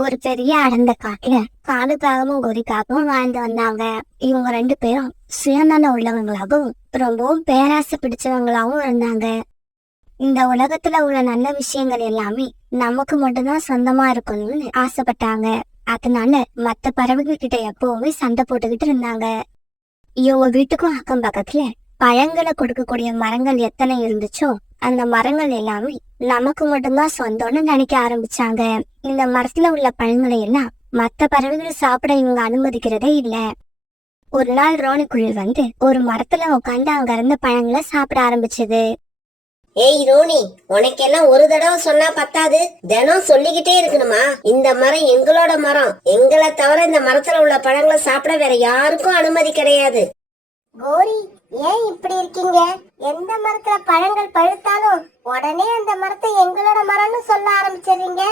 ஒரு பெரிய அடர்ந்த காட்டுல காலுக்காகவும் கோரிக்காகவும் வாழ்ந்து வந்தாங்க. இவங்க 2 பேரும் சுயநல உள்ளவங்களாகவும் ரொம்பவும் பேராசை பிடிச்சவங்களாகவும் இருந்தாங்க. இந்த உலகத்துல உள்ள நல்ல விஷயங்கள் எல்லாமே நமக்கு மட்டும்தான் சொந்தமா இருக்கணும்னு ஆசைப்பட்டாங்க. அதனால மத்த பறவைகள் கிட்ட எப்பவுமே சண்டை போட்டுக்கிட்டு இருந்தாங்க. இவங்க வீட்டுக்கும் அக்கம் பக்கத்துல பழங்களை கொடுக்கக்கூடிய மரங்கள் எத்தனை இருந்துச்சோ அந்த மரங்கள் எல்லாமே நமக்கு மட்டும்தான் சொந்தம்னு நினைக்க ஆரம்பிச்சாங்க. இந்த மரத்துல உள்ள பழங்களை எல்லாம் மத்த பறவைகள் சாப்பிட இவங்க அனுமதிக்கிறதே இல்ல. ஒரு நாள் ரோனிக்குயில் வந்து ஒரு மரத்துல உட்காந்து அங்க இருந்த பழங்களை சாப்பிட ஆரம்பிச்சது. ஏய் ரோனி, உனக்கெல்லாம் ஒரு தடவை சொன்னா பத்தாது, தினம் சொல்லிக்கிட்டே இருக்கணுமா? இந்த மரம் எங்களோட மரம், எங்களை தவிர இந்த மரத்துல உள்ள பழங்களை சாப்பிட வேற யாருக்கும் அனுமதி கிடையாது. கோரி, ஏன் இப்படி இருக்கீங்க? எந்த மரத்துல பழங்கள் பழுத்தாலும் உடனே அந்த மரத்தை எங்களோட மரம்னு சொல்ல ஆரம்பிச்சிடுறீங்க.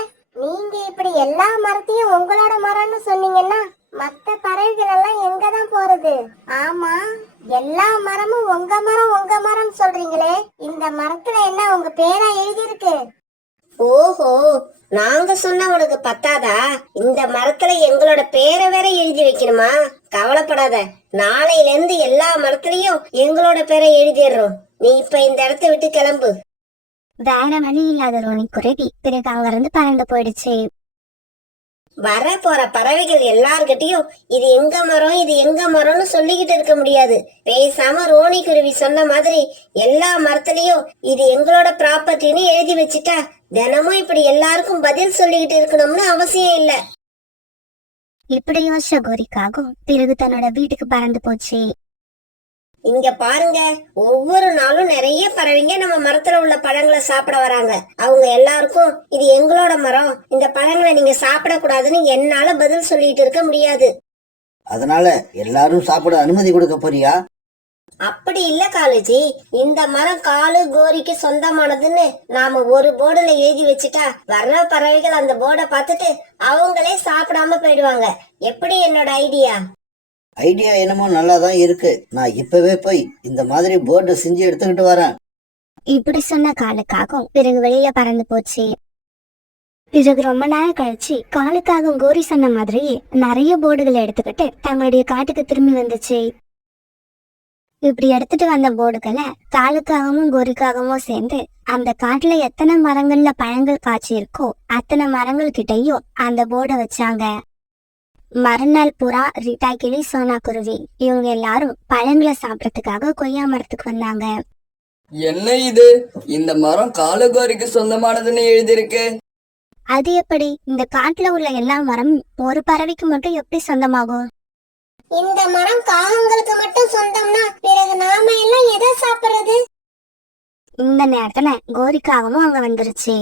நீங்க இப்படி எல்லா மரத்தையும் உங்களோட மரம்னு சொன்னீங்கன்னா மத்த பறவைகள் எல்லாம் எங்கதான் போறது? ஆமா, எல்லா மரமும் உங்க மரம் சொல்றீங்களே, இந்த மரத்துல என்ன உங்க பேரா எழுதியிருக்கு? ஓஹோ, நாங்க சொன்னா உனக்கு பத்தாதா? இந்த மரத்துல எங்களோட பேரை வேற எழுதி வைக்கணுமா? கவலைப்படாத, நாளையில இருந்து எல்லா மரத்துலயும் எங்களோட பேரை எழுதிடுறோம். நீ இப்ப இந்த இடத்த விட்டு கிளம்பு. வேற வழி இல்லாத ரோனி குருவி பிறகு அங்க இருந்து பறந்து போயிடுச்சு. வர போற பறவைகள் எல்லார்கிட்டயும் இது எங்க மரம் இது எங்க மரம்னு சொல்லிக்கிட்டு இருக்க முடியாது. பேசாம ரோனி குருவி சொன்ன மாதிரி எல்லா மரத்துலயும் இது எங்களோட ப்ராப்பர்ட்டின்னு எழுதி வச்சுட்டா தினமும் இப்படி எல்லாருக்கும் பதில் சொல்லிக்கிட்டு இருக்கணும்னு அவசியம் இல்ல. இப்படி யோசிச்ச கோரிக்காகும் பிறகு தன்னோட வீட்டுக்கு பறந்து போச்சு. இங்க பாருங்க, ஒவ்வொரு நாளும் நிறைய பறவைங்க நம்ம மரத்துல உள்ள பழங்களை சாப்பிட வராங்க. அவங்க எல்லாருக்கும் இது எங்களோட மரம், இந்த பழங்களை நீங்க சாப்பிட கூடாதுன்னு என்னால பதில் சொல்லிட்டு இருக்க முடியாது. அதனால எல்லாரும் சாப்பிட அனுமதி கொடுக்க போறியா? அப்படி இல்ல காலேஜி, இந்த மரம் காலு கோரிக்கு சொந்தமானதுன்னு நாம ஒரு போர்டுல எழுதி வச்சுட்டா வர்ற பறவைகள் அந்த போர்டை பார்த்துட்டு அவங்களே சாப்பிடாம போயிடுவாங்க. எப்படி என்னோட ஐடியா? ஐடியா என்னமோ நல்லாதான் இருக்கு. நான் இப்பவே போய் இந்த மாதிரி போர்டு செஞ்சு எடுத்துக்கிட்டு வரேன். இப்படி சொன்ன காலுக்காகும் பிறகு வெளியில பறந்து போச்சு. பிறகு ரொம்ப நேரம் கழிச்சு காலுக்காகும் கோரி சொன்ன மாதிரி நிறைய போர்டுகளை எடுத்துக்கிட்டு தங்களுடைய காட்டுக்கு திரும்பி வந்துச்சு. இப்படி எடுத்துட்டு வந்த போர்டுகளை காலுக்காகவும் கோரிக்காகவும் சேர்ந்து அந்த காட்டுல எத்தனை மரங்கள்ல பழங்கள் காய்ச்சி இருக்கோ அத்தனை மரங்கள் கிட்டையும் அந்த போர்டை வச்சாங்க. மறுநாள் புறா, ரிட்டா கிளி, சோனா குருவி இவங்க எல்லாரும் பழங்களை சாப்பிடறதுக்காக கொய்யா மரத்துக்கு வந்தாங்க. என்ன இது? இந்த மரம் காலுகோரிக்கு சொந்தமானதுன்னு எழுதியிருக்கு. அது எப்படி? இந்த காட்டுல உள்ள எல்லா மரமும் ஒரு பறவைக்கு மட்டும் எப்படி சொந்தமாகும்? இந்த மரம் காகங்களுக்கு மட்டும் சொந்தம்னா பிறகு நாம எல்லாம் எதை சாப்பிடுறது? இந்த நேரத்துல கோரிக்காகவும் அங்க வந்துருச்சு.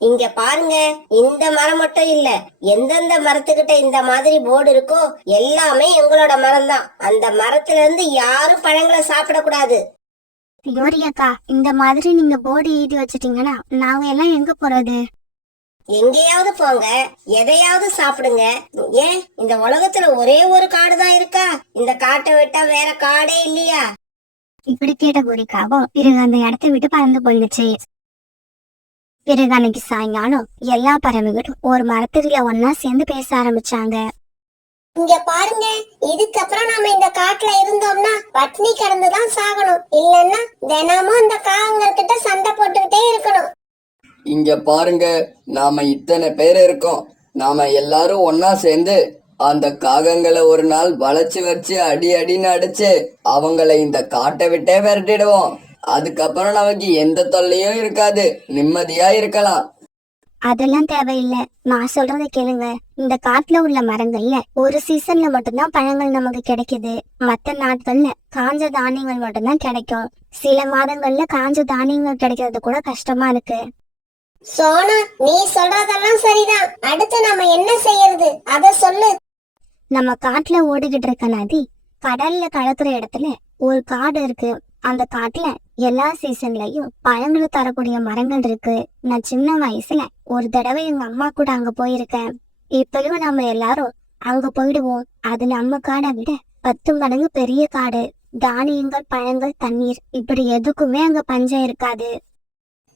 இங்க பாருங்க, இந்த மரம் மட்டும் இல்ல, எந்தெந்த மரத்துக்கிட்ட இந்த மாதிரி போர்டு இருக்கோ எல்லாமே எங்களோட மரம் தான். அந்த மரத்துல இருந்து யாரும் பழங்களை சாப்பிடக்கூடாது. கோரியக்கா, இந்த மாதிரி நீங்க போர்டு எழுதி வச்சிட்டீங்கன்னா நாங்க எல்லாம் எங்க போறது? எங்கேயாவது போங்க, எதையாவது சாப்பிடுங்க. ஏன் இந்த உலகத்துல ஒரே ஒரு காடு தான் இருக்கா? இந்த காட்டை விட்டா வேற காடே இல்லையா? இப்படி கேட்ட கோரிக்காவும் பிறகு அந்த இடத்தை விட்டு பறந்து போயிடுச்சு. பிறகு அன்னைக்கு சாயங்காலம் எல்லா பறவைகளும் ஒரு மரத்தடியில ஒன்னா சேர்ந்து பேச ஆரம்பிச்சாங்க. இங்க பாருங்க, இதுக்கப்புறம் நாம இந்த காட்டுல இருந்தோம்னா பட்னி கிடந்துதான் சாகணும், இல்லன்னா தினமும் இந்த காகங்கள் கிட்ட சண்டை போட்டுக்கிட்டே இருக்கணும். இங்க பாருங்க, நாம இத்தனை பேர் இருக்கோம். நாம எல்லாரும் ஒன்னா சேர்ந்து அந்த காகங்களை ஒரு நாள் வளைச்சு வச்சு அடி அடின்னு அடிச்சு அவங்கள இந்த காட்டை விட்டே விரட்டிடுவோம். அதுக்கப்புறம் நமக்கு எந்த தொல்லையும் இருக்காது, நிம்மதியா இருக்கலாம். அதெல்லாம் தேவையில்லை, நான் சொல்றத கேளுங்க. இந்த காட்டுல உள்ள மரங்கள்ல ஒரு சீசன்ல மட்டும்தான் பழங்கள் நமக்கு கிடைக்குது. மத்த நாட்கள்ல காஞ்ச தானியங்கள் மட்டும்தான் கிடைக்கும். சில மாதங்கள்ல காஞ்ச தானியங்கள் கிடைக்கிறது கூட கஷ்டமா இருக்கு. சோனா, நீ சொல்றதெல்லாம் சரிதான். அடுத்து நாம என்ன செய்யறது அத சொல்லு. நம்ம காட்டுல ஓடிக்கிட்டு இருக்க நதி கடல்ல கலக்குற இடத்துல ஒரு காடு இருக்கு. அந்த காட்டுல எல்லா சீசன்லயும் பழங்களை தரக்கூடிய மரங்கள் இருக்கு. நான் சின்ன வயசுல ஒரு தடவை எங்க அம்மா கூட அங்க போயிருக்கேன். இப்பயும் நம்ம எல்லாரும் அங்க போயிடுவோம். அது நம்ம காடை விட 10 மடங்கு பெரிய காடு. தானியங்கள், பழங்கள், தண்ணீர் இப்படி எதுக்குமே அங்க பஞ்சம் இருக்காது.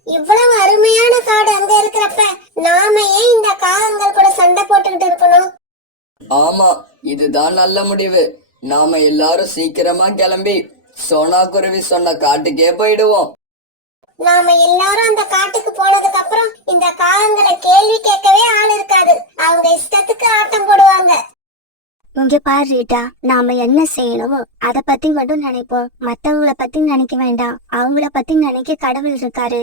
இவ்வளவு அருமையான காடு அங்க இருக்கிறப்ப நாம ஏன் இந்த காகங்கள் கூட சண்டை ஆமா, இதுதான் நல்ல முடிவு. நாம எல்லாரும் சீக்கிரமா கிளம்பி சோனா குருவி சொன்ன காட்டுக்கே போயிடுவோம். நாம எல்லாரும் அந்த காட்டுக்கு போனதுக்கு அப்புறம் இந்த காகங்களை கேள்வி கேட்கவே ஆள் இருக்காது. அவங்க இஷ்டத்துக்கு ஆட்டம் போடுவாங்க. இங்க பாரு ரீட்டா, நாம என்ன செய்யணுமோ அத பத்தி மட்டும் நினைப்போம். மத்தவங்கள பத்தி நினைக்க வேண்டாம். அவங்கள பத்தி நினைக்க கடவுள் இருக்காரு.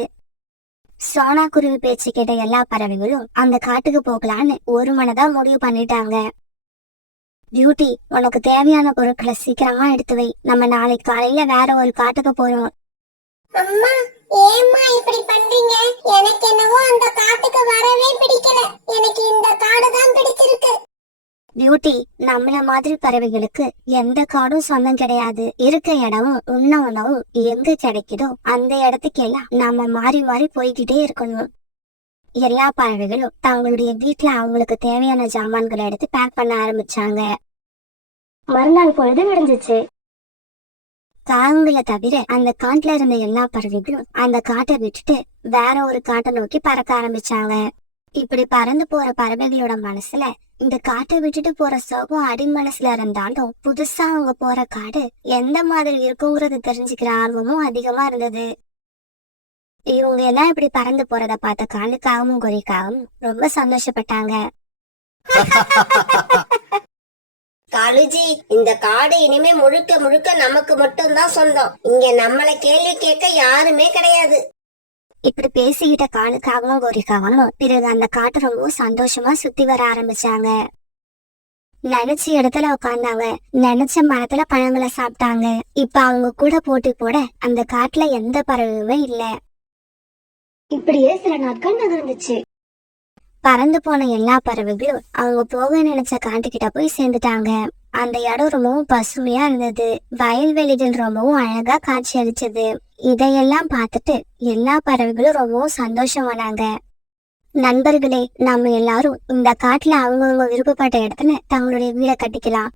சோனா குருவி பேச்சு கேட்ட எல்லா பறவைகளும் அந்த காட்டுக்கு போகலான்னு ஒரு மனதா முடிவு பண்ணிட்டாங்க. பியூட்டி, உனக்கு தேவையான பொருட்களை சீக்கிரமா எடுத்து வை. நம்ம நாளைக்கு காலையில வேற ஒரு காட்டுக்கு போறோம். அம்மா, ஏம்மா இப்படி பண்றீங்க? எனக்கு என்னவோ அந்த காட்டுக்கு வரவே பிடிக்கல. எனக்கு இந்த காடு தான் பிடிச்சிருக்கு. பியூட்டி, நம்மள மாதிரி பறவைகளுக்கு எந்த காடும் சொந்தம் கிடையாது. இருக்க இடமும் உண்ண உணவும் எங்க கிடைக்குதோ அந்த இடத்துக்கெல்லாம் நாம மாறி மாறி போய்கிட்டே இருக்கணும். எல்லா பறவைகளும் தங்களுடைய வீட்டுல அவங்களுக்கு தேவையான ஜாமான்களை எடுத்து பேக் பண்ண ஆரம்பிச்சாங்க. மறுநாள் பொழுது விடிஞ்சிச்சு. காகங்களை தவிர அந்த காட்டுல இருந்த எல்லா பறவைகளும் அந்த காட்டை விட்டுட்டு வேற ஒரு காட்டை நோக்கி பறக்க ஆரம்பிச்சாங்க. இப்படி பறந்து போற பறவைகளோட மனசுல இந்த காட்டை விட்டுட்டு போற சோகம் அடி மனசுல இருந்தாலும் புதுசா அவங்க போற காடு எந்த மாதிரி இருக்குங்கிறது தெரிஞ்சுக்கிற ஆர்வமும் அதிகமா இருந்தது. இவங்க எல்லாம் இப்படி பறந்து போறத பார்த்த காலுக்காகவும் கொரிக்காகவும் ரொம்ப சந்தோஷப்பட்டாங்க. காலுஜி, இந்த காடு இனிமே முழுக்க முழுக்க நமக்கு மட்டும்தான் சொந்தம். இங்க நம்மள கேள்வி கேட்க யாருமே கிடையாது. இப்படி பேசிக்கிட்ட காலுக்காகவும் கொரிக்காகவும் பிறகு அந்த காட்டை ரொம்ப சந்தோஷமா சுத்தி வர ஆரம்பிச்சாங்க. நினைச்ச இடத்துல உட்கார்ந்தாங்க. நினைச்ச மரத்துல பழங்களை சாப்பிட்டாங்க. இப்ப அவங்க கூட போட்டி போட அந்த காட்டுல எந்த பறவையுமே இல்ல. இப்படியே சில நாட்கள் நகர்ந்துச்சு. பறந்து போன எல்லா பறவைகளும் அவங்க போக நினைச்ச காட்டுக்கிட்ட போய் சேர்ந்துட்டாங்க. அந்த இடம் ரொம்பவும் பசுமையா இருந்தது. வயல்வெளிகள் ரொம்பவும் அழகா காட்சி அளிச்சது. இதையெல்லாம் பார்த்துட்டு எல்லா பறவைகளும் ரொம்பவும் சந்தோஷமானாங்க. நண்பர்களே, நம்ம எல்லாரும் இந்த காட்டுல அவங்கவுங்க விருப்பப்பட்ட இடத்துல தங்களுடைய வீடை கட்டிக்கலாம்.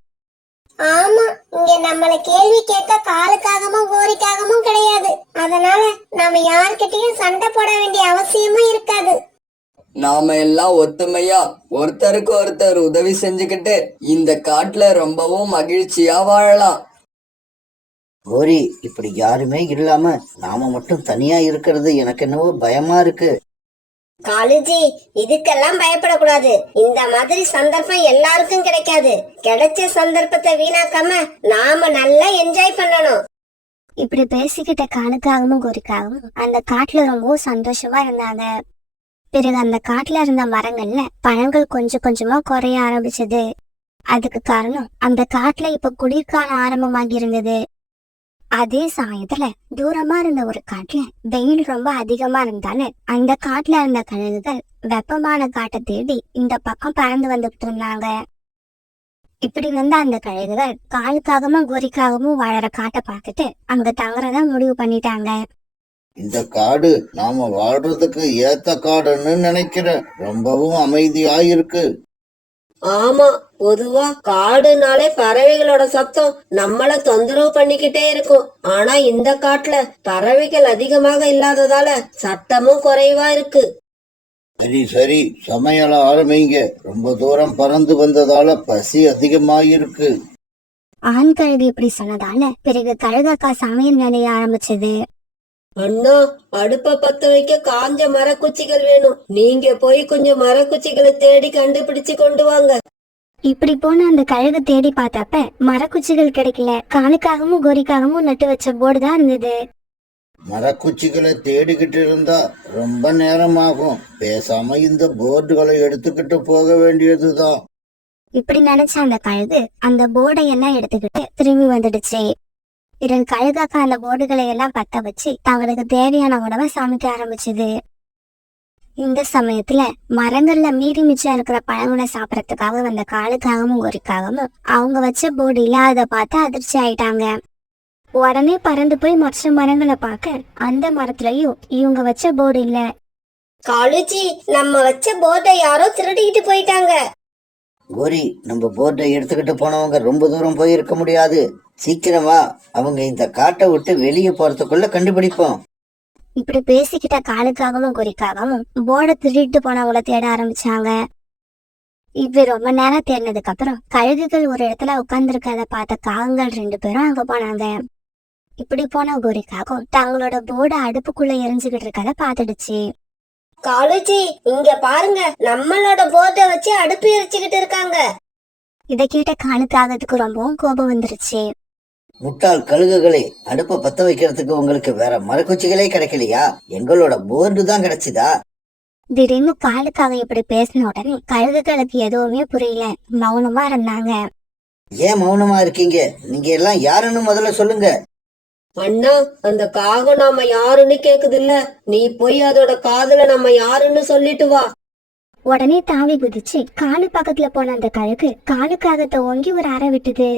ஆமா, இங்க நம்மள கேள்வி கேட்க காலுக்காகவும் கோரிக்காகவும் கிடையாது. அதனால நாம யார்கிட்டயும் சண்டை போட வேண்டிய அவசியமும் இருக்காது. நாம எல்லாம் ஒத்துமையா ஒருத்தருக்கு ஒருத்தர் உதவி செஞ்சுக்கிட்டு இந்த காட்டுல ரொம்பவும் மகிழ்ச்சியா வாழலாம். கோரி, இப்படி யாருமே இல்லாம நாம மட்டும் தனியா இருக்கிறது எனக்கு என்னவோ பயமா இருக்கு. காலுஜி, இதுக்கெல்லாம் பயப்படக்கூடாது. இந்த மாதிரி சந்தர்ப்பம் எல்லாருக்கும் கிடைக்காது. கிடைச்ச சந்தர்ப்பத்தை வீணாக்காம நாம நல்லா என்ஜாய் பண்ணணும். இப்படி பேசிக்கிட்ட காலுக்காகவும் கொரிக்காகவும் அந்த காட்டுல ரொம்பவும் சந்தோஷமா இருந்தாங்க. பிறகு அந்த காட்டுல இருந்த மரங்கள்ல பழங்கள் கொஞ்சம் கொஞ்சமா குறைய ஆரம்பிச்சது. அதுக்கு காரணம் அந்த காட்டுல இப்ப குளிர்காலம் ஆரம்பமாகி இருந்தது. அதே சமயத்துல தூரமா இருந்த ஒரு காட்டுல வெயில் ரொம்ப அதிகமா இருந்தாலும் அந்த காட்டுல இருந்த கழுகுகள் வெப்பமான காட்டை தேடி இந்த பக்கம் பறந்து வந்துட்டு இருந்தாங்க. இப்படி வந்த அந்த கழுகுகள் காலுக்காகவும் கோரிக்காகவும் வாழற காட்டை பார்த்துட்டு அங்க தங்குறதா முடிவு பண்ணிட்டாங்க. இந்த காடு நாம வாழ்றதுக்கு ஏத்த காடுன்னு நினைக்கிறேன். ரொம்பவும் அமைதியா இருக்கு. ஆமா, பொதுவா காடுனாலே பறவைகளோட சத்தம் நம்மள தொந்தரவு பண்ணிக்கிட்டே இருக்கும். ஆனா இந்த காட்டுல பறவைகள் அதிகமாக இல்லாததால சத்தமும் குறைவா இருக்கு. சரி சரி, சமையல ஆரம்பிங்க. ரொம்ப தூரம் பறந்து வந்ததால பசி அதிகமாயிருக்கு. ஆண் கழுகு இப்படி சொன்னதால பிறகு கழுகக்கா சமையல் வேலைய ஆரம்பிச்சது. அண்ணா, அடுப்ப பத்த வைக்க காஞ்ச மரக்குச்சிகள் வேணும். நீங்க போய் கொஞ்சம் மரக்குச்சிகளை தேடி கண்டுபிடிச்சு கொண்டு வாங்க. இப்படி போன அந்த கழுகு தேடி பார்த்தப்ப மரக்குச்சிகள் கிடைக்கல. காலுக்காகவும் கோரிக்காகவும் நட்டு வச்ச போர்டு தான் இருந்தது. மரக்குச்சிகளை தேடிக்கிட்டு இருந்தா ரொம்ப நேரம் ஆகும். பேசாம இந்த போர்டுகளை எடுத்துக்கிட்டு போக வேண்டியதுதான். இப்படி நினைச்ச அந்த கழுகு அந்த போர்டை எல்லாம் எடுத்துக்கிட்டு திரும்பி வந்துடுச்சு. பிறகு கழுகாக்கா அந்த போர்டுகளை எல்லாம் பத்த வச்சு தங்களுக்கு தேவையான உணவை சமைக்க ஆரம்பிச்சது. இந்த சமயத்துல மரங்கள்ல மீறி மிச்சம் இருக்கிற பழங்களை சாப்பிடறதுக்காக வந்த காலுக்காகவும் கோரிக்காகவும் அவங்க வச்ச போர்டு இல்லாத பார்த்து அதிர்ச்சி ஆயிட்டாங்க. உடனே பறந்து போய் மற்ற மரங்களை பார்க்க அந்த மரத்துலயும் இவங்க வச்ச போர்டு இல்ல. காலுஜி, நம்ம வச்ச போர்டை யாரோ திருடிக்கிட்டு போயிட்டாங்க. கோரி, நம்ம போர்டை எடுத்துக்கிட்டு போனவங்க ரொம்ப தூரம் போயிருக்க முடியாது. சீக்கிரமா அவங்க இந்த காட்டை விட்டு வெளியே போறதுக்குள்ள கண்டுபிடிப்போம். இப்படி பேசிக்கிட்ட காலுக்காகவும் கோரிக்காகவும் போர்டை திருடிட்டு போனவங்கள தேட ஆரம்பிச்சாங்க. இப்படி ரொம்ப நேரம் தேடினதுக்கு அப்புறம் கழுகுகள் ஒரு இடத்துல உட்கார்ந்துருக்கத பார்த்த காகங்கள் 2 பேரும் அங்க போனாங்க. இப்படி போன கோரிக்காகும் தங்களோட போர்டு அடுப்புக்குள்ள எரிஞ்சுக்கிட்டு இருக்கத பாத்துடுச்சு. காலுஜி, இங்க பாருங்க, நம்மளோட போர்டை வச்சு அடுப்பு எரிச்சுக்கிட்டு இருக்காங்க. இதை கேட்ட காலுக்காகத்துக்கு ரொம்பவும் கோபம் வந்துருச்சு. முட்டாள் கழுகுகளே, அடுப்பை பத்த வைக்கிறதுக்கு உங்களுக்கு வேற மரக்குச்சிகளே கிடைக்கலையா? எங்களோட போர்டு தான் கிடைச்சுதா? திடீர்னு காலுக்காக இப்படி பேசின உடனே கழுகுகளுக்கு எதுவுமே புரியல, மௌனமா இருந்தாங்க. ஏன் மௌனமா இருக்கீங்க? நீங்க எல்லாம் யாருன்னு முதல்ல சொல்லுங்க. அண்ணா, அந்த காகம் நாம யாருன்னு கேக்குது இல்ல, நீ போய் அதோட காதுல நம்ம யாருன்னு சொல்லிட்டு வா. உடனே தாவி குதிச்சு காலு பக்கத்துல போன அந்த கழுகு காலுக்காகத்தை ஓங்கி ஒரு அறை விட்டுது.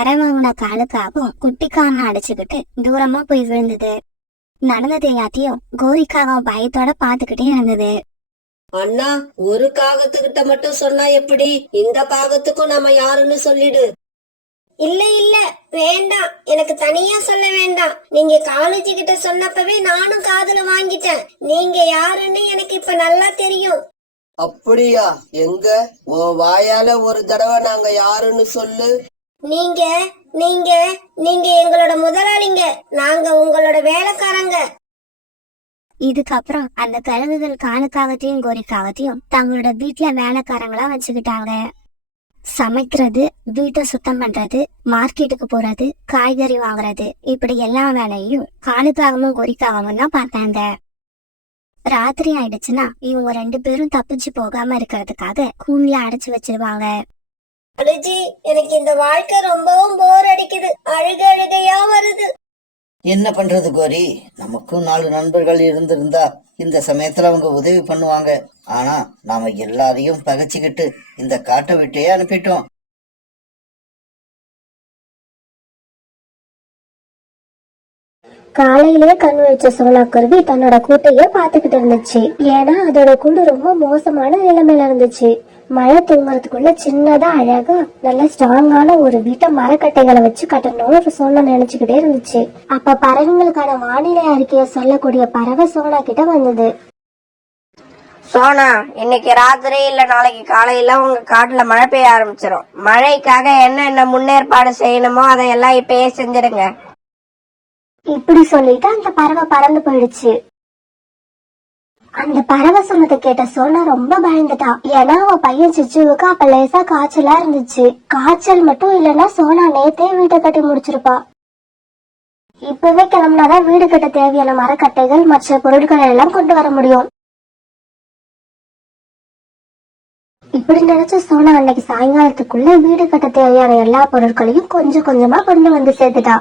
அரை வாங்கின காலுக்காகவும் குட்டிக்காரனை அடிச்சுக்கிட்டு தூரமா போய் விழுந்தது. நடந்தது எல்லாத்தையும் கோரிக்காகம் பயத்தோட பாத்துக்கிட்டே இருந்தது. அண்ணா, ஒரு காகத்துக்கிட்ட மட்டும் சொன்னா எப்படி? இந்த காகத்துக்கும் நம்ம யாருன்னு சொல்லிடு. இல்ல இல்ல, வேண்டாம், எனக்கு தனியா சொல்ல வேண்டாம். நீங்க காலேஜ் கிட்ட சொன்னப்பவே நானும் காதுல வாங்கிட்டேன். நீங்க யாருன்னு எனக்கு இப்ப நல்லா தெரியும். அப்படியா? எங்க உன் வாயால ஒரு தடவை நாங்க யாருன்னு சொல்லு. நீங்க நீங்க நீங்க எங்களோட முதலாளிங்க, நாங்க உங்களோட வேலைக்காரங்க. இதுக்கப்புறம் அந்த கழுகுகள் காலுக்காகத்தையும் கோரிக்காகத்தையும் தங்களோட வீட்டுல வேலைக்காரங்களா வச்சுக்கிட்டாங்க. சமைக்கிறது, வீட்டை சுத்தம் பண்றது, மார்க்கெட்டுக்கு போறது, காய்கறி வாங்குறது, இப்படி எல்லா வேலையும் காலுக்காகவும் கோரிக்காகவும் தான் பார்த்தாங்க. ராத்திரி ஆயிடுச்சுன்னா இவங்க 2 பேரும் தப்பிச்சு போகாம இருக்கிறதுக்காக கூண்ல அடைச்சு வச்சிருவாங்க. அழுஜி, எனக்கு இந்த வாழ்க்கை ரொம்பவும் போர் அடிக்குது. அழுகையா வருது. என்ன பண்றது கோரி? நமக்கும் 4 நண்பர்கள் இருந்திருந்தா இந்த சமயத்துல அவங்க உதவி பண்ணுவாங்க. ஆனா நாம எல்லாரையும் பகைச்சுக்கிட்டு இந்த காட்டை விட்டே அனுப்பிட்டோம். காலையிலேயே கண் வச்ச சோனாக்குருவி தன்னோட கூட்டையே பாத்துக்கிட்டு இருந்துச்சு. ஏன்னா அதோட கூண்டு ரொம்ப மோசமான நிலைமையில இருந்துச்சு. மழை தூங்குறதுக்குள்ள சின்னதா அழகா நல்ல ஸ்ட்ராங்கான ஒரு வீட்டை மரக்கட்டைகளை வச்சு கட்டணும்னு சோனா நினைச்சுக்கிட்டே இருந்துச்சு. அப்ப பறவைங்களுக்கான வானிலை அறிக்கையை சொல்லக்கூடிய பறவை சோனா கிட்ட வந்தது. சோனா, இன்னைக்கு ராத்திரி இல்ல நாளைக்கு காலையில உங்க காட்டுல மழை பெய்ய ஆரம்பிச்சிடும். மழைக்காக என்னென்ன முன்னேற்பாடு செய்யணுமோ அதையெல்லாம் இப்பயே செஞ்சிடுங்க. இப்படி சொல்லிட்டு அந்த பறவை பறந்து போயிடுச்சு. அந்த பறவை சொன்னதை கேட்ட சோனா ரொம்ப பயந்துட்டா. ஏன்னா அவ பையன் சிச்சுவுக்கு அப்ப லேசா காய்ச்சலா இருந்துச்சு. காய்ச்சல் மட்டும் இல்லைன்னா சோனா நேத்தே வீட்டை கட்டி முடிச்சிருப்பா. இப்பவே கிளம்புனாதான் வீடு கட்ட தேவையான மரக்கட்டைகள் மற்ற பொருட்களை எல்லாம் கொண்டு வர முடியும். இப்படி நினைச்ச சோனா அன்னைக்கு சாயங்காலத்துக்குள்ள வீடு கட்ட தேவையான எல்லா பொருட்களையும் கொஞ்சம் கொஞ்சமா கொண்டு வந்து சேர்த்துட்டா.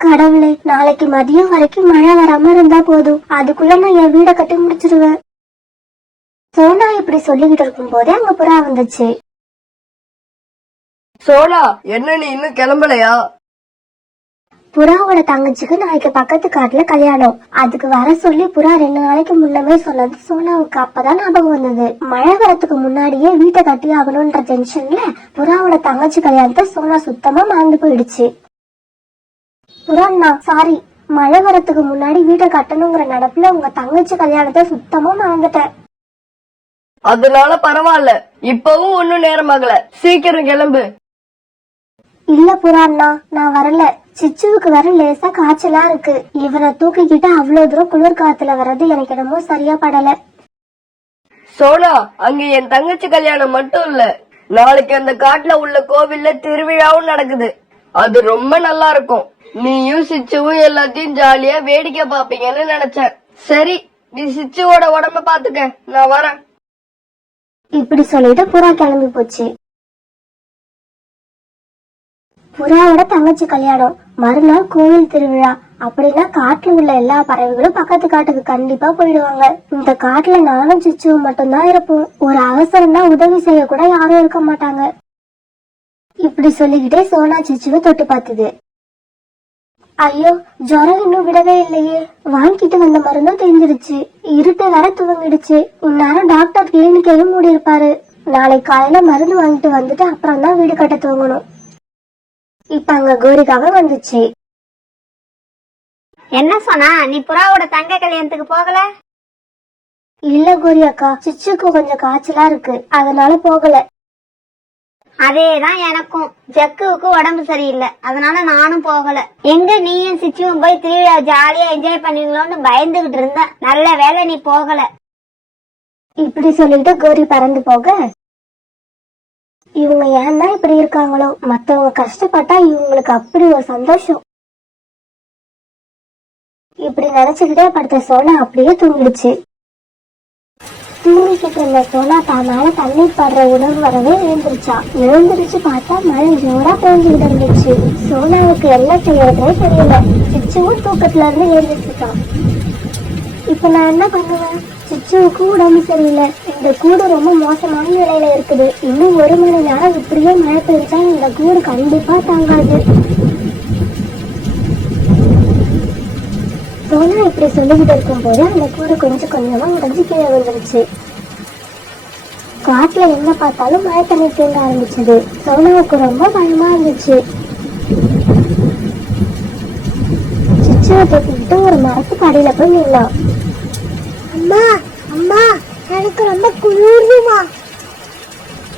கடவுளே, நாளைக்கு மதியம் வரைக்கும் மழை வராம இருந்தா போதும், அதுக்குள்ள நான் என் வீட கட்டி முடிச்சிருவேன். சோனா இப்படி சொல்லிக்கிட்டு இருக்கும் போதே அங்க புறா வந்துச்சு. சோனா, என்ன நீ இன்னும் கிளம்பலையா? புறாவோட தங்கச்சிக்கு நாளைக்கு பக்கத்து காட்டுல கல்யாணம். அதுக்கு வர சொல்லி புறா 2 நாளைக்கு முன்னமே சொன்னது சோனாவுக்கு அப்பதான் ஞாபகம் வந்தது. மழை வரத்துக்கு முன்னாடியே வீட்டை கட்டி ஆகணும்ன்ற டென்ஷன்ல புறாவோட தங்கச்சி கல்யாணத்தை சோனா சுத்தமா மறந்து போயிடுச்சு. புறாண்ணா, சாரி, மழை வரத்துக்கு முன்னாடி வீட்டை கட்டணுங்கிற நடப்புல உங்க தங்கச்சி கல்யாணத்தை சுத்தமா மறந்துட்டேன். அதனால பரவாயில்ல, இப்பவும் ஒன்னும் நேரமாகல, சீக்கிரம் கிளம்பு. இல்ல புறாண்ணா, நான் வரல. சிச்சுவுக்கு வர லேசா காய்ச்சலா இருக்கு. இவரை தூக்கிக்கிட்டு அவ்வளவு தூரம் குளிர் காத்துல வர்றது எனக்கு என்னமோ சரியா படல. சோனா, அங்க என் தங்கச்சி கல்யாணம் மட்டும் இல்ல, நாளைக்கு அந்த காட்டுல உள்ள கோவில்ல திருவிழாவும் நடக்குது. அது ரொம்ப நல்லா இருக்கும். நீயும் சிச்சுவும் எல்லாத்தையும் ஜாலியா வேடிக்கை பாப்பீங்கன்னு நினைச்சேன். சரி, நீ சிச்சுவோட உடம்ப பாத்துக்க, நான் வரேன். இப்படி சொல்லிட்டு புறா கிளம்பி போச்சு. புறாவோட தங்கச்சி கல்யாணம், மறுநாள் கோவில் திருவிழா. அப்படின்னா காட்டுல உள்ள எல்லா பறவைகளும் பக்கத்து காட்டுக்கு கண்டிப்பா போயிடுவாங்க. இந்த காட்டுல நானும் சிச்சுவும் மட்டும்தான் இருப்போம். ஒரு அவசரம்னா உதவி செய்ய கூட யாரும் இருக்க மாட்டாங்க. இப்படி சொல்லிக்கிட்டே சோனா சிச்சுவை தொட்டு பார்த்தது. ஐயோ, ஜுரம் இன்னும் விடவே இல்லையே. வாங்கிட்டு வந்த மருந்தும் தெரிஞ்சிருச்சு. இருட்டு வர துவங்கிடுச்சு. இந்நேரம் டாக்டர் கிளினிக்கையும் மூடி இருப்பாரு. நாளைக்கு காலையில மருந்து வாங்கிட்டு வந்துட்டு அப்புறம் தான் வீடு கட்ட துவங்கணும். இப்ப அங்க கோரிக்காக வந்துச்சு. என்ன சொன்னா, நீ புறாவோட தங்க கல்யாணத்துக்கு போகல? இல்ல கோரி அக்கா, சிச்சுக்கு கொஞ்சம் காய்ச்சலா இருக்கு, அதனால போகல. அதேதான் எனக்கும். ஜக்குவுக்கு உடம்பு சரியில்லை, அதனால நானும் போகல. எங்க நீயும் சிச்சுவும் போய் திருவிழா ஜாலியா என்ஜாய் பண்ணுவீங்களோன்னு பயந்துகிட்டு இருந்த. நல்ல வேளை நீ போகல. இப்படி சொல்லிட்டு கோரி பறந்து போக, இவங்க ஏன் தான் இப்படி இருக்காங்களோ, மத்தவங்க கஷ்டப்பட்டா இவங்களுக்கு அப்படி ஒரு சந்தோஷம். இப்படி நினைச்சுக்கிட்டே படுத்த சோனா அப்படியே தூங்கிடுச்சு. தூங்கிக்கிட்டு இருந்த சோனா தான் மேல தண்ணீர் படுற உணர்வு வரவே எழுந்திருச்சு பார்த்தா மழை ஜோரா பெஞ்சுக்கிட்டு இருந்துச்சு. சோனாவுக்கு என்ன செய்யறதே தெரியல. சிச்சுவும் தூக்கத்துல இருந்து எழுந்திருச்சுட்டான். இப்ப நான் என்ன பண்ணுவேன்? சிச்சுவுக்கு உடம்பு சரியில்லை, இந்த கூடு ரொம்ப மோசமான நிலையில இருக்குது. இன்னும் 1 மணி நேரம் இப்படியே மழை பெய்ஞ்சா இந்த கூடு கண்டிப்பா தாங்காது. சோனா இப்படி சொல்லிக்கிட்டு இருக்கும் போது அந்த கூடு கொஞ்சம் கொஞ்சமா உடஞ்சு கீழே விழுந்துருச்சு. காட்டுல என்ன பார்த்தாலும் மழை தண்ணி தேங்க ஆரம்பிச்சது. சோனாவுக்கு ரொம்ப பயமா இருந்துச்சு. சிச்சுவை தூக்கிட்டு ஒரு மரத்துக்கு அடியில போய் நின்னான். அம்மா அம்மா, எனக்கு ரொம்ப குளிருமா.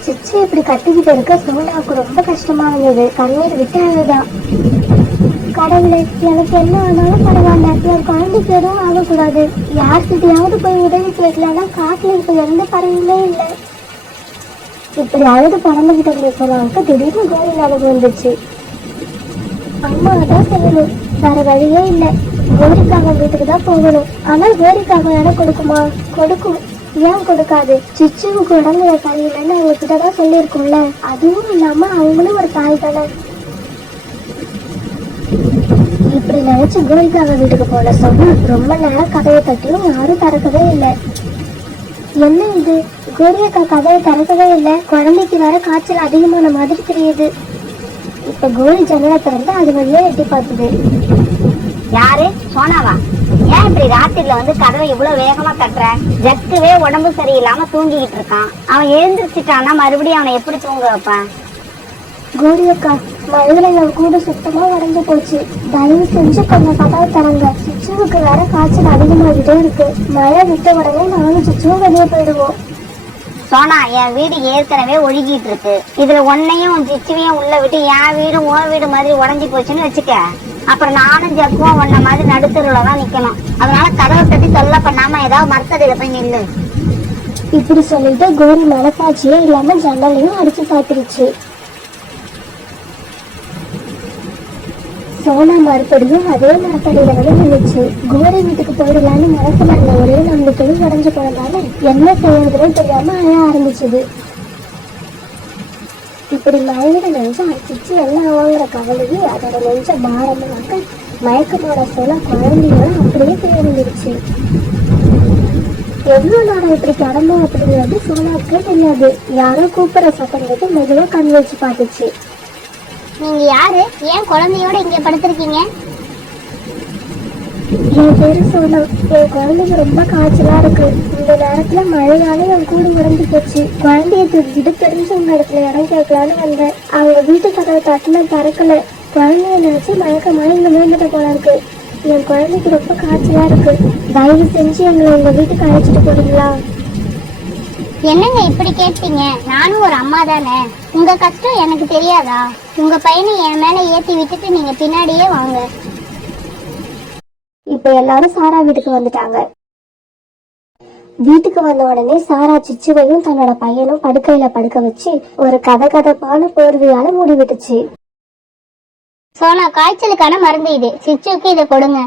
சிச்சு இப்படி கட்டிக்கிட்டு இருக்க சோனாவுக்கு ரொம்ப கஷ்டமா இருந்தது. கண்ணீர் விட்டு அழுதான். கடவுளே, எனக்கு என்ன ஆனாலும் பரவாயில்ல, என் குழந்தைக்கு எதுவும் ஆகக்கூடாது. யார்கிட்டயாவது போய் உதவி கேட்கலன்னா காட்டுல இப்ப எந்த பறவையுமே இல்லை. இப்படி அழுது பறந்துகிட்டு இருந்த சோனாவுக்கு திடீர்னு கோரி ஞாபகம் வந்துச்சு. அம்மா அதான் செய்யணும், வேற வழியே இல்லை. கோரிக்காக வீட்டுக்கு தான் போகணும். ஆனா கோரிக்காக இடம் கொடுக்குமா? கொடுக்கும். ஏன் கொடுக்காது? சிச்சுவுக்கு உடம்புல சரியில்லைன்னு அவங்க கிட்டதான் சொல்லியிருக்கோம்ல. அதுவும் இல்லாம அவங்களும் ஒரு தாய் தானே. இப்படி நினைச்சு கோரிக்காக வீட்டுக்கு போன சொன்னா ரொம்ப நேரம் கதையை தட்டியும் யாரும் திறக்கவே இல்லை. என்ன இது, கோரியக்கா கதையை திறக்கவே இல்லை, குழந்தைக்கு வேற காய்ச்சல் அதிகமான மாதிரி தெரியுது. இப்ப கோரி ஜன்னலை திறந்து அது வழியே எட்டி பார்த்தது. யாரு? சோனாவா? ஏன் இப்படி ராத்திரில வந்து கதவை இவ்வளவு வேகமா தட்டுற? ஜக்குவே உடம்பு சரியில்லாம தூங்கிக்கிட்டு இருக்கான். அவன் எழுந்திருச்சுட்டான்னா மறுபடியும் அவனை எப்படி தூங்க வைப்பான்? கோரியக்கா, மழையில என் கூடு சுத்தமா உடஞ்சு போச்சு. தயவு செஞ்சு கொஞ்சம் கதவை தரங்க. சிச்சுவுக்கு வேற காய்ச்சல் அதிகமாகிட்டே இருக்கு. மழை விட்ட உடனே நானும் சிச்சுவும் வெளியே போயிடுவோம். சோனா, என் வீடு ஏற்கனவே ஒழுகிட்டு இருக்கு. இதுல ஒன்னையும் சிச்சுவையும் உள்ள விட்டு என் வீடும் உன் வீடு மாதிரி உடஞ்சி போச்சுன்னு வச்சுக்க. அப்புறம் நானும் ஜக்குவும் ஒன்ன மாதிரி நடுத்தருவுல தான் நிக்கணும். அதனால கதவை தட்டி தொல்லை பண்ணாம ஏதாவது மரத்தடியில போய் நில்லு. இப்படி சொல்லிட்டு கோரி மனசாட்சியே இல்லாம ஜன்னலையும் அடிச்சு சாத்திருச்சு. சோனா மறுபடியும் அதே மரத்தடியில வந்து நின்றுச்சு. கோரி வீட்டுக்கு போயிடலான்னு மனசுல இருந்த ஒரே நம்பிக்கையும் உடஞ்சு போனதால என்ன செய்யறதுன்னு தெரியாம அழ ஆரம்பிச்சது. இப்படி மழையில நெஞ்ச அடிச்சு எல்லாம் வாங்குற கவலையே அதோட நெஞ்ச பாரமாக மயக்கமோட சோனா குழந்தையோட அப்படியே தெரிஞ்சிருச்சு. எவ்வளவு நேரம் இப்படி கிடந்தோம் அப்படிங்கிறது சோனாவுக்கே தெரியாது. யாரோ கூப்பிடுற சத்தம் கேட்டு மெதுவா கண் வச்சு பார்த்துச்சு. நீங்க யாரு? ஏன் குழந்தையோட இங்க படுத்திருக்கீங்க? என் பேரு சோனா. என் குழந்தைக்கு ரொம்ப காய்ச்சலா இருக்கு. இந்த நேரத்துல மழையால என் கூடு உடஞ்சு போச்சு. குழந்தைய தூக்கிட்டு தெரிஞ்சவங்க இடத்துல இடம் கேட்கலான்னு வந்தேன். அவங்க வீட்டு கதவை தட்டுல திறக்கல. குழந்தைய நினைச்சு மயக்கமா இங்க விழுந்துட்ட போல இருக்கு. என் குழந்தைக்கு ரொம்ப காய்ச்சலா இருக்கு. தயவு செஞ்சு எங்களை உங்க வீட்டுக்கு அழைச்சிட்டு போறீங்களா? என்னங்க இப்படி கேட்டீங்க? நானும் ஒரு அம்மா தானே. உங்க கஷ்டம் எனக்கு தெரியாதா? உங்க பையனை என் மேல ஏத்தி விட்டுட்டு நீங்க பின்னாடியே வாங்க. இப்ப எல்லாரும் சாரா வீட்டுக்கு வந்துட்டாங்க. வீட்டுக்கு வந்த உடனே சாரா சிச்சுவையும் தன்னோட பையனும் படுக்கையில படுக்க வச்சு ஒரு கதகதப்பான போர்வையால மூடி விட்டுச்சு. சோனா, காய்ச்சலுக்கான மருந்து இது. சிச்சுக்கு இதை கொடுங்க.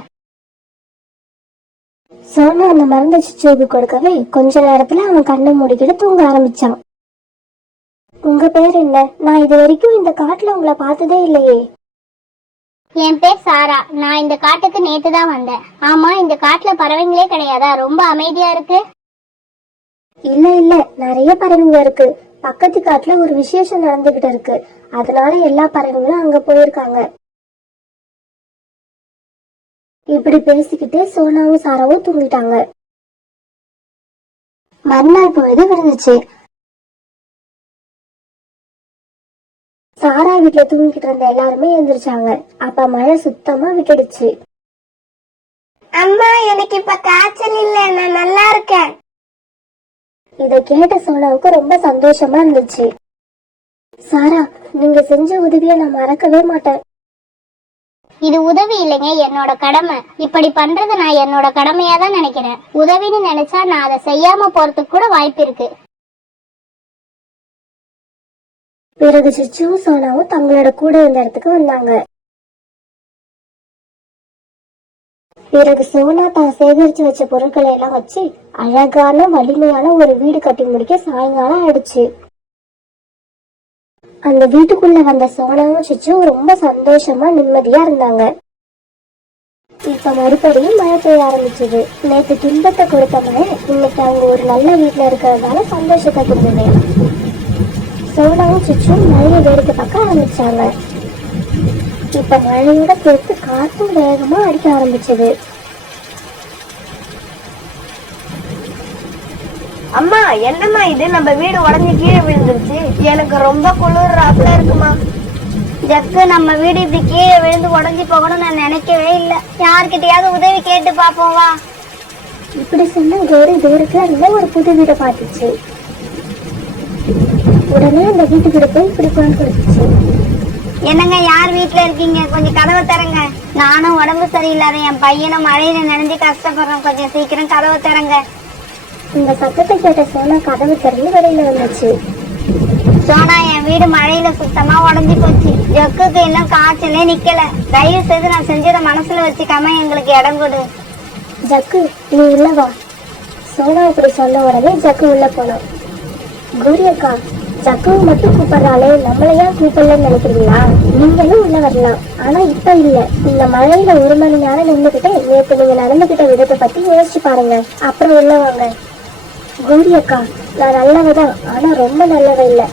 சோனா அந்த மருந்து சிச்சுவுக்கு கொடுக்கவே கொஞ்ச நேரத்துல அவன் கண்ணை மூடிக்கிட்டு தூங்க ஆரம்பிச்சான். உங்க பேர் என்ன? நான் இது வரைக்கும் இந்த காட்டுல உங்களை பார்த்ததே இல்லையே. என் பேர் சாரா. நான் இந்த காட்டுக்கு நேத்து தான் வந்தேன். ஆமா, இந்த காட்டுல பறவைங்களே கிடையாதா? ரொம்ப அமைதியா இருக்கு. இல்ல இல்ல, நிறைய பறவைங்க இருக்கு. பக்கத்து காட்டுல ஒரு விசேஷம் நடந்துகிட்டு இருக்கு. அதனால எல்லா பறவைங்களும் அங்க போயிருக்காங்க. இப்படி பேசிக்கிட்டே சோனாவும் சாராவும் தூங்கிட்டாங்க. மறுநாள் பொழுது விழுந்துச்சு. சாரா வீட்டுல தூங்கிக்கிட்டு இருந்த எல்லாருமே எழுந்திரிச்சாங்க. அப்ப மழை சுத்தமா விட்டுடுச்சு. அம்மா, எனக்கு இப்ப காய்ச்சல் இல்ல, நான் நல்லா இருக்கேன். அதை கேட்ட சோனாவுக்கு ரொம்ப சந்தோஷமா இருந்துச்சு. சாரா, நீங்க செஞ்ச உதவியை நான் மறக்கவே மாட்டேன். இது உதவி இல்லைங்க, என்னோட கடமை. இப்படி பண்றது நான் என்னோட கடமையா தான் நினைக்கிறேன். உதவின்னு நினைச்சா நான் அதை செய்யாம போறதுக்கு கூட வாய்ப்பு இருக்கு. பிறகு சிச்சுவும் சோனாவும் தங்களோட கூட இருந்த இடத்துக்கு வந்தாங்க. பிறகு சோனா தான் சேகரிச்சு வச்ச பொருட்களை எல்லாம் வச்சு அழகான வலிமையான ஒரு வீடு கட்டி முடிக்க சாயங்காலம் ஆயிடுச்சு. அந்த வீட்டுக்குள்ள வந்த சோனாவும் சிச்சும் ரொம்ப சந்தோஷமா நிம்மதியா இருந்தாங்க. இப்ப மறுபடியும் மழை பெய்ய ஆரம்பிச்சது. நேற்று துன்பத்தை கொடுத்த மழை இன்னைக்கு அவங்க ஒரு நல்ல வீட்டுல இருக்கிறதுனால சந்தோஷத்தை கொடுத்தது. சோனாவும் சிச்சும் மழையை வேடிக்கை பார்க்க ஆரம்பிச்சாங்க. இப்ப மழையோட சேர்த்து காற்றும் வேகமா அடிக்க ஆரம்பிச்சது. அம்மா, என்னம்மா இது? நம்ம வீடு உடஞ்சி கீழே விழுந்துருச்சு. எனக்கு ரொம்ப குளிர்றாப்புல இருக்குமா. ஜக்கு, நம்ம வீடு இப்படி கீழே விழுந்து உடஞ்சி போகணும்னு நான் நினைக்கவே இல்லை. யார்கிட்டயாவது உதவி கேட்டு பாப்போம் வா. இப்படி சொன்ன கோரி தூரத்துல இருந்த ஒரு புது வீடை பார்த்துச்சு. உடனே அந்த வீட்டுக்கிட்ட போய் இப்படி குரல் கொடுத்துச்சு. என்னங்க, யார் வீட்டுல இருக்கீங்க? கொஞ்சம் கதவை தரங்க. நானும் உடம்பு சரியில்லாத என் பையனும் மழையில நனைஞ்சு கஷ்டப்படுறோம். கொஞ்சம் சீக்கிரம் கதவை தரங்க. இந்த சத்தத்தை கேட்ட சோனா கதவு திறந்து வெளியில வந்துச்சு. சோனா, என் வீடு மழையில சுத்தமா உடஞ்சி போச்சு. ஜக்குக்கு இன்னும் காய்ச்சலே நிக்கல. தயவு செய்து நான் செஞ்சதை மனசுல வச்சுக்காம எங்களுக்கு இடம் கொடு. ஜக்கு, நீ உள்ள வா. சோனா இப்படி சொன்ன உடனே ஜக்கு உள்ள போனோம். கோரி அக்கா, ஜக்குவை மட்டும் கூப்பிடுறாளே, நம்மள ஏன் கூப்பிடலன்னு நினைக்கிறீங்களா? நீங்களும் உள்ள வரலாம். ஆனா இப்ப இல்ல. இந்த மழையில 1 மணி நேரம் நின்றுகிட்டே நேற்று நீங்க நடந்துகிட்ட விதத்தை பத்தி யோசிச்சு பாருங்க. அப்புறம் உள்ள வாங்க. கோரி அக்கா, நான் நல்லவதான், ஆனா ரொம்ப நல்லவ இல்ல.